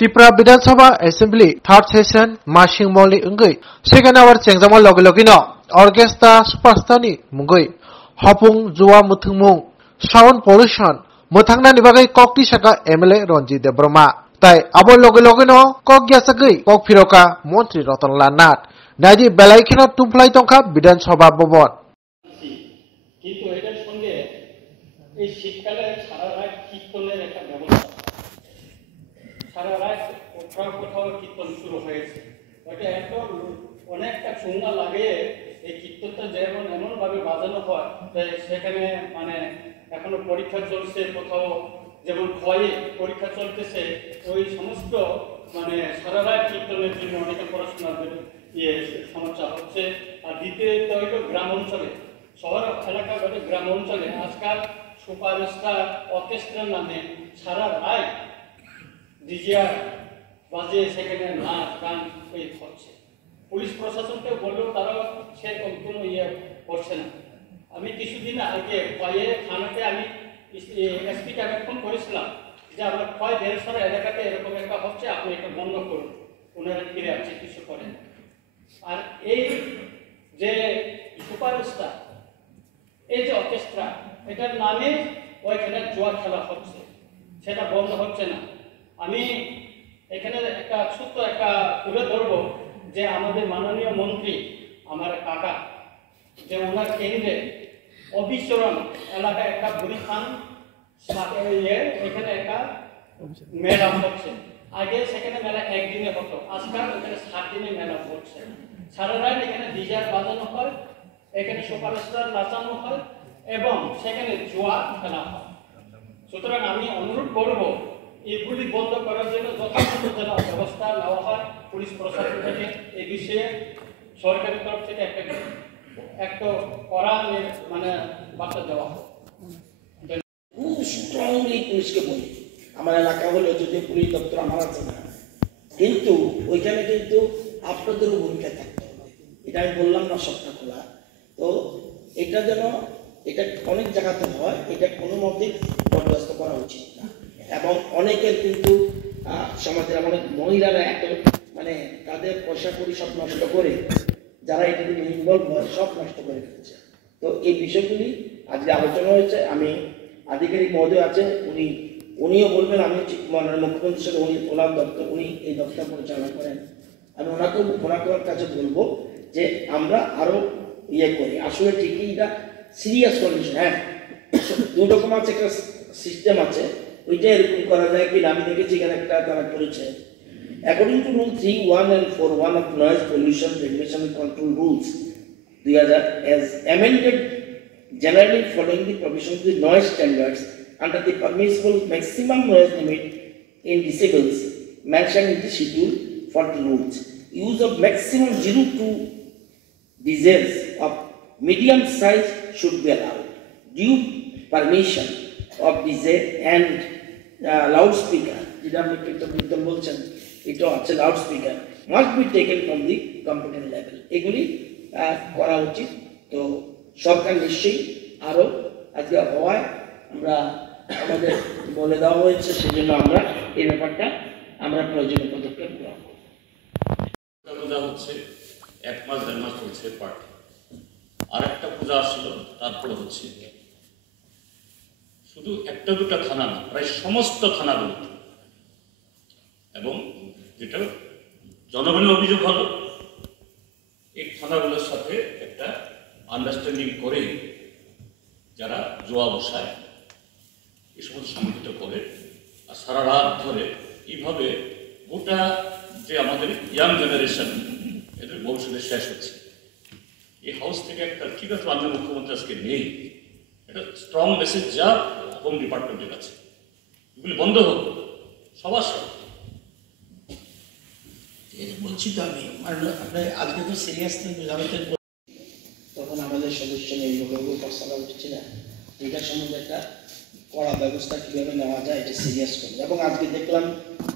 Tripura Vidhan Sabha assembly third session मासिं मलि अंगै सेकेंड आवर चेंजामा लगे लगेनो ऑर्केस्ट्रा सुपारस्टारनि मुंगै हपुं जुवा मुथुंमुं साउंड पल्यूशन मोथांनानि बागै ककति साका एमएलए रंजित देब्रमा ताई आबो लगे लगेनो कक ग्यासागै कक फिरका मंत्री रतनलाल नाथ नाइदि बेलायखेनो तुमफ्लाई तंखा विधानसभा भवन কিন্তু এটার সঙ্গে এই শীতকালে সারা রাত কীর্তনের একটা ব্যবস্থা সারা রাত কোথাও কোথাও কীর্তন শুরু হয়েছে ওটা এত অনেকটা চুঙ্গা লাগিয়ে এই কীর্তনটা যেমন এমনভাবে বাজানো হয় সেখানে মানে এখনো পরীক্ষা চলছে কোথাও যেমন ভয়ে পরীক্ষা চলতেছে ওই সমস্ত মানে সারা রাত কীর্তনের জন্য অনেকে পড়াশোনার সমস্যা হচ্ছে আর দ্বিতীয়ত হইল গ্রাম অঞ্চলে শহর এলাকা ঘটে গ্রাম অঞ্চলে আজকাল সুপারস্টার অর্কেস্ট্রার নামে সারা রাত ডিজিআর বাজে সেখানে নাচ গান হচ্ছে পুলিশ প্রশাসনকে বললেও তারা সেরকম কোনো করছে না আমি কিছুদিন আগে ভয়ে থানাতে আমি এসপিকে আমি ফোন করেছিলাম যে আমার ভয় দেড়শোর এলাকাতে এরকম একটা হচ্ছে আপনি এটা বন্ধ করুন ওনারা ফিরে আসছে কিছু করেন আর এই যে সুপারস্টার এই যে অর্কেস্ট্রা এটার নামে ওইখানে জুয়া খেলা হচ্ছে সেটা বন্ধ হচ্ছে না আমি এখানে একটা ছোট্ট একটা তুলে ধরবো যে আমাদের মাননীয় মন্ত্রী আমার কাকা যে ওনার কেন্দ্রে অবিচরণ এলাকায় একটা বুড়ি খান এখানে একটা মেলা হচ্ছে আগে সেখানে মেলা একদিনে হতো আজকাল এখানে 7 দিনে মেলা হচ্ছে সারা রাত এখানে ডিজার বাজানো হয় এখানে সুপারস্টার নাচানো হয় এবং সেখানে জুয়া খেলা হয় সুতরাং আমি অনুরোধ করব এগুলি বন্ধ করার জন্য যথাযথ যেন ব্যবস্থা নেওয়া হয় পুলিশ প্রশাসন থেকে এই বিষয়ে সরকারের তরফ থেকে একটা কড়া মানে বার্তা দেওয়া হয় খুব স্ট্রংলি পুলিশকে বলি আমার এলাকা হলো যদি পুলিশ দপ্তর আমার আছে না কিন্তু ওইখানে কিন্তু আপনাদেরও ভূমিকা থাকতে হবে এটা আমি বললাম না সবটা খোলা তো এটা যেন এটা অনেক জায়গাতে হয় এটা কোনো মতেই বরদাস্ত করা উচিত না এবং অনেকের কিন্তু সমাজের অনেক মহিলারা একটা মানে তাদের পয়সা করি সব নষ্ট করে যারা এটাতে ইনভলভ হয় সব নষ্ট করে ফেলছে তো এই বিষয়গুলি আজকে আলোচনা হয়েছে আমি আধিকারিক মহোদয় আছে উনিও বলবেন আমি মাননীয় মুখ্যমন্ত্রীর সাথে ওনার দপ্তর উনি এই দপ্তর পরিচালনা করেন আমি ওনার কাছে বলবো যে আমরা আরো করি আসলে ঠিকই এটা সিরিয়াস কন্ডিশন হ্যাঁ দুই রকম আছে একটা সিস্টেম আছে ওইটা এরকম করা যায় কি আমি দেখেছি এখানে একটা তারা করেছে according to rule 3.1 and 4.1 of noise pollution regulation and control rules 2000 as amended generally following the provision of the noise standards under the permissible maximum noise limit in decibels mentioned in the schedule for the rules use of maximum 0 to decibels of medium size should be allowed due permission of DJ and loudspeaker যেটা আপনি একটু বলছেন এটা আছে loudspeaker must be taken from the competent level এগুলি করা উচিত তো সরকার নিশ্চয়ই আরো আজকে হওয়ায় আমরা আমাদের বলে দেওয়া হয়েছে সেজন্য আমরা এই ব্যাপারটা আমরা প্রয়োজনীয় পদক্ষেপ গ্রহণ করব পূজা হচ্ছে 1 মাস 2 মাস চলছে পার্টি আরেকটা পূজা আসলো তারপরে হচ্ছে শুধু একটা দুটা থানা না প্রায় সমস্ত থানাগুলো এবং যেটা জনগণের অভিযোগ হলো এই থানাগুলোর সাথে একটা আন্ডারস্ট্যান্ডিং করে যারা জোয়া বসায় এই সমস্ত সংগঠিত করে আর সারা রাত ধরে এইভাবে গোটা যে আমাদের ইয়াং জেনারেশন এদের ভবিষ্যতে শেষ হচ্ছে এই হাউস থেকে একটা ঠিক আছে মাননীয় মুখ্যমন্ত্রী আজকে নেই একটা স্ট্রং মেসেজ যা হোম ডিপার্টমেন্টের কাছে এগুলি বন্ধ হোক সবার সাথে বলছি তো আমি আপনার আজকে তো সিরিয়াসলি বুঝাতে তখন আমাদের সদস্য নেই প্রস্তাব উঠছে না এটার সম্বন্ধে একটা কড়া ব্যবস্থা কীভাবে নেওয়া যায় এটা সিরিয়াস করে এবং আজকে দেখলাম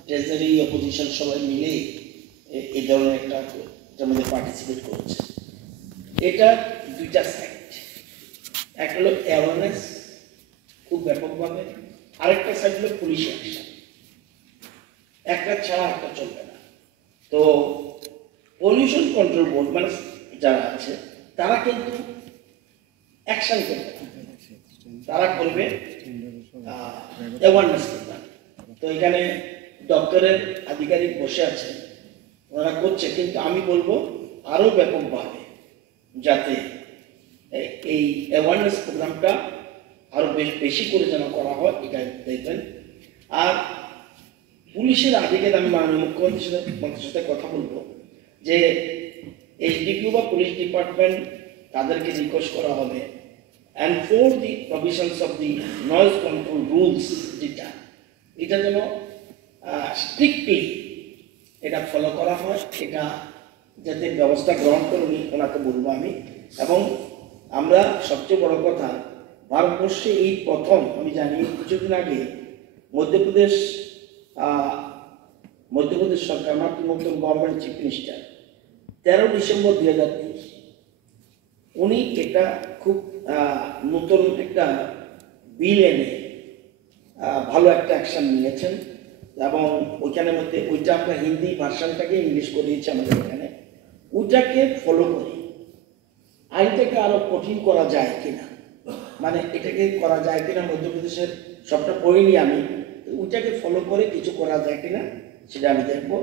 ট্রেজারি অপোজিশন সবাই মিলে এই ধরনের একটা এটার মধ্যে পার্টিসিপেট করছে এটা দুইটা সাইড একটা হলো অ্যাওয়ারনেস খুব ব্যাপকভাবে আরেকটা সাইড হলো পুলিশ অ্যাকশন একটা ছাড়া একটা চলবে না। তো পলিউশন কন্ট্রোল বোর্ড মানে যারা আছে তারা কিন্তু অ্যাকশন করবে না, তারা করবে অ্যাওয়ারনেস প্রোগ্রাম। তো এখানে দপ্তরের আধিকারিক বসে আছে, ওনারা করছে, কিন্তু আমি বলবো আরো ব্যাপকভাবে যাতে এই অ্যাওয়ারনেস প্রোগ্রামটা আরো বেশি করে যেন করা হয়, এটা দেখবেন। আর পুলিশের আধিকারিক আমি মাননীয় মুখ্যমন্ত্রীর সাথে কথা বলবো যে এইচডিপিও বা পুলিশ ডিপার্টমেন্ট তাদেরকে রিকোয়েস্ট করা হবে and for the provisions of the noise control rules এটা যেন স্ট্রিক্টলি এটা ফলো করা হয়, এটা যাতে ব্যবস্থা গ্রহণ করে ওনাকে বলবো আমি। এবং আমরা সবচেয়ে বড় কথা, ভারতবর্ষে এই প্রথম আমি জানি কিছুদিন আগে মধ্যপ্রদেশ সরকার নতুন গভর্নমেন্ট চিফ মিনিস্টার 13 ডিসেম্বর 2023 উনি এটা খুব নতুন একটা বিল এনে ভালো একটা অ্যাকশন নিয়েছেন। এবং ওইখানের মধ্যে ওইটা আমরা হিন্দি ভার্সানটাকে ইংলিশ করিয়েছি আমাদের এখানে, ওইটাকে ফলো করি আইনটাকে আরো কঠিন করা যায় কিনা, মানে এটাকে করা যায় কিনা, মধ্যপ্রদেশের সবটা পড়িনি আমি, ওইটাকে ফলো করে কিছু করা যায় কিনা সেটা আমি দেখবো।